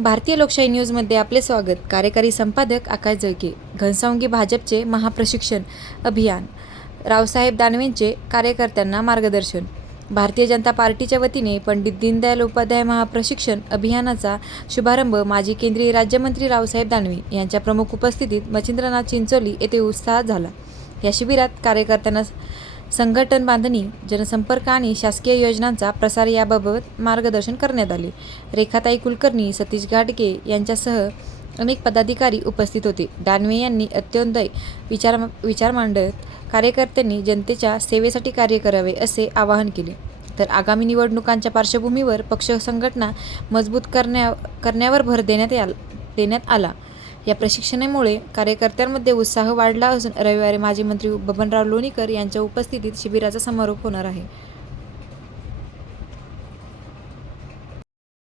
भारतीय लोकशाही न्यूजमध्ये आपले स्वागत. कार्यकारी संपादक आकाश जळके. घनसावंगी भाजपचे महाप्रशिक्षण अभियान. रावसाहेब दानवेंचे कार्यकर्त्यांना मार्गदर्शन. भारतीय जनता पार्टीच्या वतीने पंडित दीनदयाल उपाध्याय महाप्रशिक्षण अभियानाचा शुभारंभ माजी केंद्रीय राज्यमंत्री रावसाहेब दानवे यांच्या प्रमुख उपस्थितीत मच्छिंद्रनाथ चिंचोली येथे उत्साहात झाला. या शिबिरात कार्यकर्त्यांना संघटन बांधणी, जनसंपर्क आणि शासकीय योजनांचा प्रसार याबाबत मार्गदर्शन करण्यात आले. रेखाताई कुलकर्णी, सतीश घाटगे यांच्यासह अनेक पदाधिकारी उपस्थित होते. दानवे यांनी अंत्योदय विचार मांडत कार्यकर्त्यांनी जनतेच्या सेवेसाठी कार्य करावे असे आवाहन केले. तर आगामी निवडणुकांच्या पार्श्वभूमीवर पक्ष संघटना मजबूत करण्यावर भर देण्यात आला. या प्रशिक्षणामुळे कार्यकर्त्यांमध्ये उत्साह वाढला असून रविवारी माजी मंत्री बबनराव लोणीकर यांच्या उपस्थितीत शिबिराचा समारोप होणार आहे.